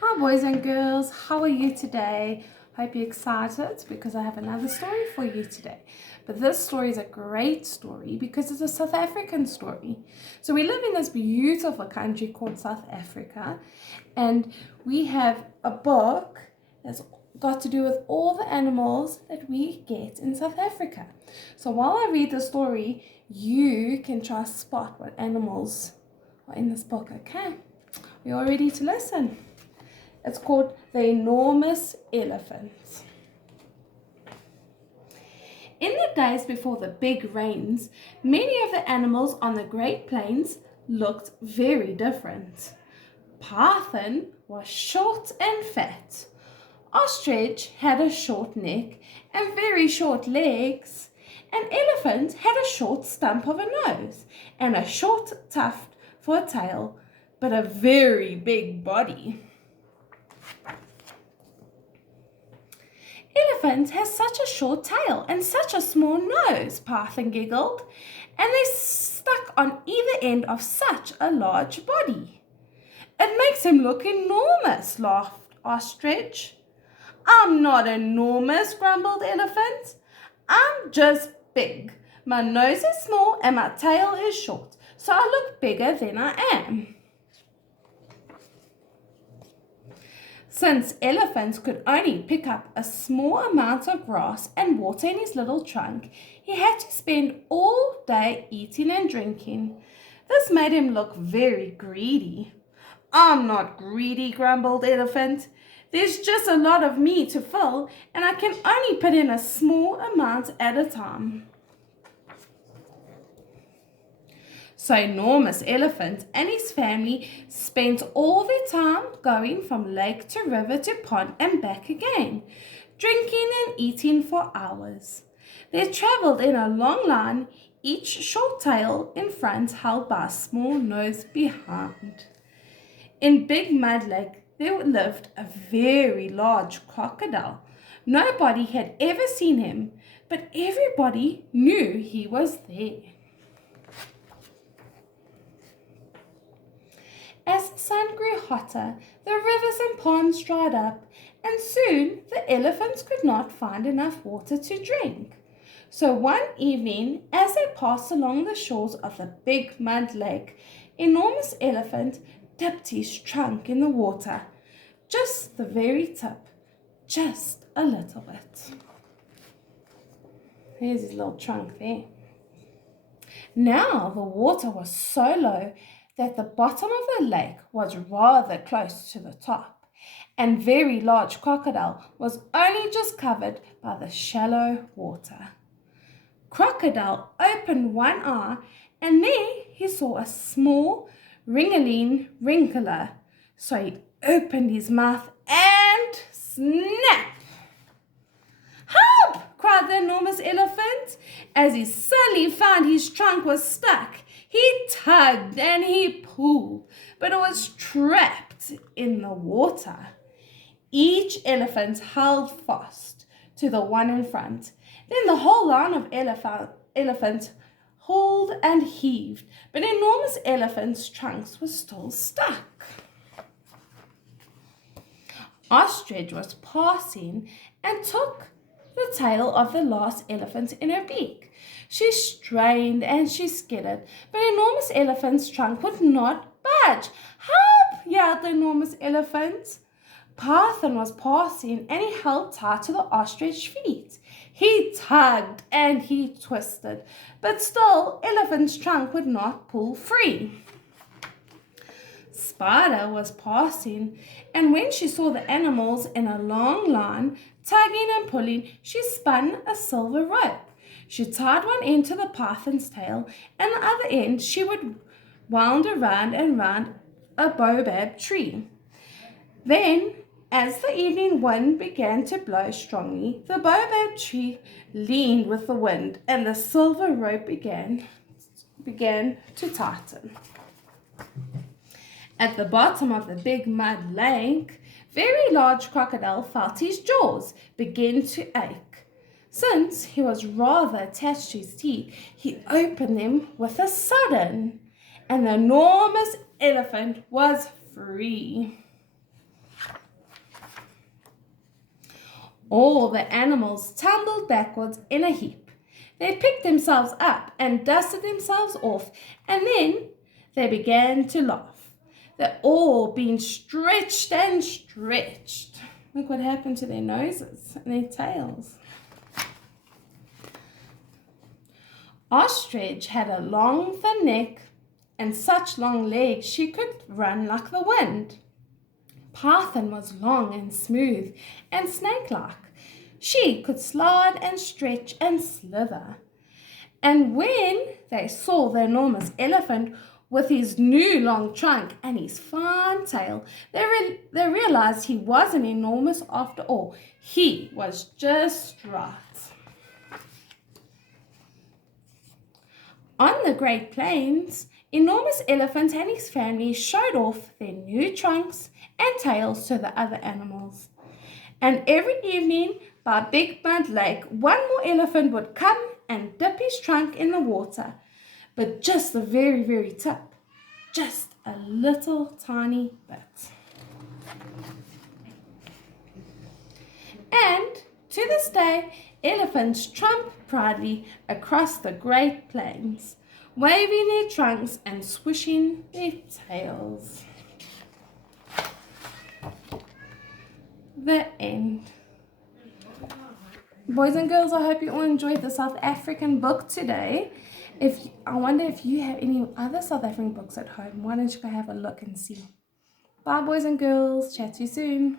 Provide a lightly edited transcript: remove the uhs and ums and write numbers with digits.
Hi boys and girls, how are you today? Hope you're excited because I have another story for you today. But this story is a great story because it's a South African story. So we live in this beautiful country called South Africa, and we have a book that's got to do with all the animals that we get in South Africa. So while I read the story, you can try to spot what animals are in this book, okay? Are you all ready to listen? It's called The Enormous Elephant. In the days before the big rains, many of the animals on the Great Plains looked very different. Python was short and fat. Ostrich had a short neck and very short legs. An elephant had a short stump of a nose and a short tuft for a tail, but a very big body. Elephant has such a short tail and such a small nose, Python giggled, and they're stuck on either end of such a large body. It makes him look enormous, laughed Ostrich. I'm not enormous, grumbled Elephant. I'm just big. My nose is small and my tail is short, so I look bigger than I am. Since elephants could only pick up a small amount of grass and water in his little trunk, he had to spend all day eating and drinking. This made him look very greedy. I'm not greedy, grumbled Elephant. There's just a lot of me to fill, and I can only put in a small amount at a time. So Enormous Elephant and his family spent all their time going from lake to river to pond and back again, drinking and eating for hours. They travelled in a long line, each short tail in front held by a small nose behind. In Big Mud Lake there lived a very large crocodile. Nobody had ever seen him, but everybody knew he was there. As the sun grew hotter, the rivers and ponds dried up, and soon the elephants could not find enough water to drink. So one evening, as they passed along the shores of the Big Mud Lake, Enormous Elephant dipped his trunk in the water, just the very tip, just a little bit. There's his little trunk there. Now the water was so low that the bottom of the lake was rather close to the top, and Very Large Crocodile was only just covered by the shallow water. Crocodile opened one eye, and there he saw a small ringaling wrinkler. So he opened his mouth and snap! Help! Cried the Enormous Elephant. As he suddenly found his trunk was stuck, he tugged and he pulled, but it was trapped in the water. Each elephant held fast to the one in front. Then the whole line of elephants hauled and heaved, but Enormous Elephant's trunks were still stuck. Ostrich was passing and took the tail of the last elephant in her beak. She strained and she skidded, but Enormous Elephant's trunk would not budge. Help! Yelled the Enormous Elephant. Python was passing and he held tight to the ostrich feet. He tugged and he twisted, but still Elephant's trunk would not pull free. Spider was passing, and when she saw the animals in a long line, tugging and pulling, she spun a silver rope. She tied one end to the python's tail, and the other end she would wound around and round a baobab tree. Then, as the evening wind began to blow strongly, the baobab tree leaned with the wind, and the silver rope began to tighten. At the bottom of the Big Mud Lake, Very Large Crocodile felt his jaws begin to ache. Since he was rather attached to his teeth, he opened them with a sudden, and the Enormous Elephant was free. All the animals tumbled backwards in a heap. They picked themselves up and dusted themselves off, and then they began to laugh. They're all being stretched and stretched. Look what happened to their noses and their tails. Ostrich had a long, thin neck and such long legs she could run like the wind. Python was long and smooth and snake-like. She could slide and stretch and slither. And when they saw the enormous elephant with his new long trunk and his fine tail, they realized he wasn't enormous after all. He was just right. On the Great Plains, Enormous Elephant and his family showed off their new trunks and tails to the other animals. And every evening by Big Mud Lake, one more elephant would come and dip his trunk in the water, but just the very, very tip, just a little tiny bit. And to this day, elephants tramp proudly across the Great Plains, waving their trunks and swishing their tails. The end. Boys and girls, I hope you all enjoyed the South African book today. I wonder if you have any other South African books at home. Why don't you go have a look and see? Bye, boys and girls. Chat to you soon.